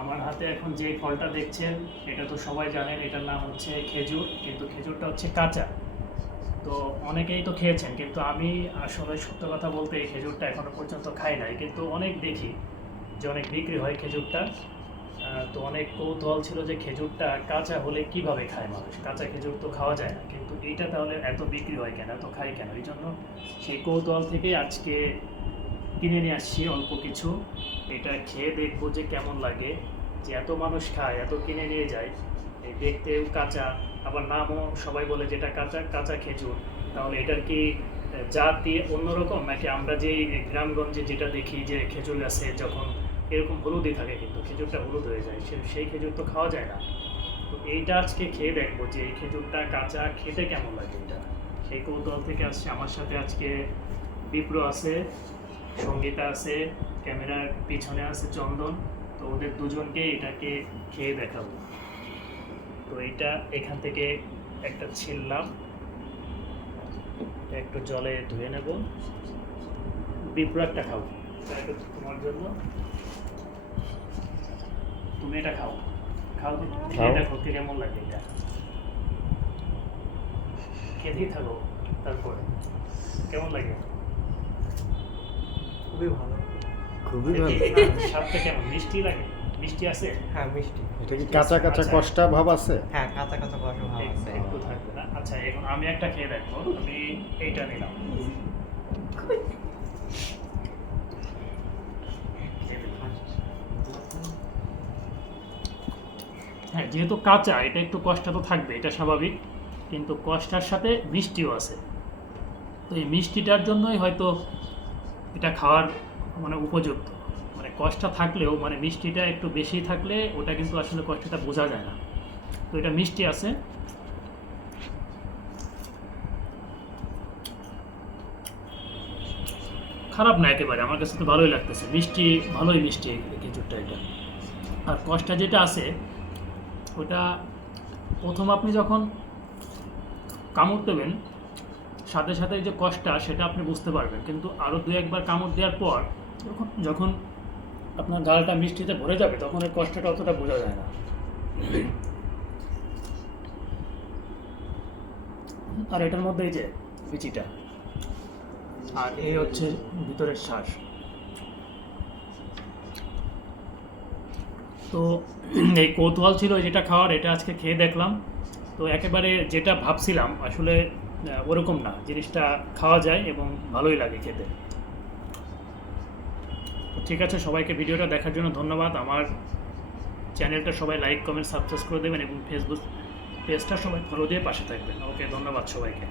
আমার হাতে এখন যে ফলটা দেখছেন এটা তো সবাই জানেন, এটার নাম হচ্ছে খেজুর, কিন্তু খেজুরটা হচ্ছে কাঁচা। তো অনেকেই তো খেয়েছেন, কিন্তু আমি আসলে সত্য কথা বলতে এই খেজুরটা এখনো পর্যন্ত খাই নাই, কিন্তু অনেক দেখি যে অনেক বিক্রি হয় খেজুরটা। তো অনেক কৌতূহল ছিল যে খেজুরটা কাঁচা হলে কিভাবে খায় মানুষ, কাঁচা খেজুর তো খাওয়া যায় না, কিন্তু এইটা তাহলে এত বিক্রি হয় কেন, এত খাই কেন, এই জন্য সেই কৌতূহল থেকে আজকে কিনে নিয়ে আসছি অল্প কিছু। এটা খেয়ে দেখবো যে কেমন লাগে, যে এত মানুষ খায়, এত কিনে নিয়ে যায়, এই দেখতেও কাঁচা, আবার নামও সবাই বলে যেটা কাঁচা কাঁচা খেজুর। তাহলে এটার কি জাত দিয়ে অন্যরকম, নাকি আমরা যেই গ্রামগঞ্জে যেটা দেখি যে খেজুর গাছে যখন এরকম হলুদই থাকে কিন্তু খেজুরটা হলুদ হয়ে যায়, সেই খেজুর তো খাওয়া যায় না। তো এইটা আজকে খেয়ে দেখবো যে এই খেজুরটা কাঁচা খেতে কেমন লাগে এটা। সেই কৌতূহল থেকে আসছে। আমার সাথে আজকে বিপ্র আছে, সঙ্গীতা আছে, ক্যামেরার পিছনে আছে চন্দন। তো ওদের দুজনকে এটাকে খেয়ে দেখাবো। তো এটা এখান থেকে একটা ছিললাম, একটু জলে ধুয়ে নেব। বিপ্র একটা খাও, এটা একটু তোমার জন্য, তুমি এটা খাও, খাও, খেয়ে দেখো কেমন লাগে এটা, খেতেই থাকো, তারপরে কেমন লাগে। খুবই ভালো। খুবই ভালো। স্বাদটা কেমন, মিষ্টি লাগে? মিষ্টি আছে? হ্যাঁ, মিষ্টি। এটা কি কাঁচা কাঁচা আচ্ছা। কষ্টা ভাব আছে? হ্যাঁ, কাঁচা কাঁচা কষা ভাব আছে। একটু থাকবে না। আচ্ছা, এখন আমি একটা খেয়ে দেখবো। আমি এইটা নিলাম। হ্যাঁ, যেহেতু কাঁচা এটা একটু কষ্ট তো থাকবে, এটা স্বাভাবিক, কিন্তু কষ্টার সাথে মিষ্টিও আছে। তো এই মিষ্টিটার জন্যই হয়তো এটা খাওয়ার মানে উপযুক্ত। মানে কষ্টটা থাকলেও মানে মিষ্টিটা একটু বেশি থাকলে ওটা কিন্তু আসলে কষ্টটা বোঝা যায় না। তো এটা মিষ্টি আছে। খারাপ না একেবারে, আমার কাছে তো ভালোই লাগতেছে, মিষ্টি, ভালোই মিষ্টি এই খেজুরটা এটা। আর কষ্টটা যেটা আছে ওটা প্রথম আপনি যখন কামড় দেবেন সাথে সাথে যে কষ্টটা সেটা আপনি বুঝতে পারবেন, কিন্তু আরও দু একবার কামড় দেওয়ার পর যখন যখন আপনার গালটা মিষ্টিতে ভরে যাবে তখন এই কষ্টটা অতটা বোঝা যায় না। আর এটার মধ্যে এই যে বিচিটা, আর এই হচ্ছে ভিতরের শ্বাস। তো এই কৌতূহল ছিল যেটা খাওয়ার, এটা আজকে খেয়ে দেখলাম। তো একেবারে যেটা ভাবছিলাম আসলে ওরকম না, জিনিসটা খাওয়া যায় এবং ভালোই লাগে খেতে। তো ঠিক আছে, সবাইকে ভিডিওটা দেখার জন্য ধন্যবাদ। আমার চ্যানেলটা সবাই লাইক কমেন্ট সাবস্ক্রাইব করে দেবেন এবং ফেসবুক পেজটা সবাই ফলো দিয়ে পাশে থাকবেন। ওকে, ধন্যবাদ সবাইকে।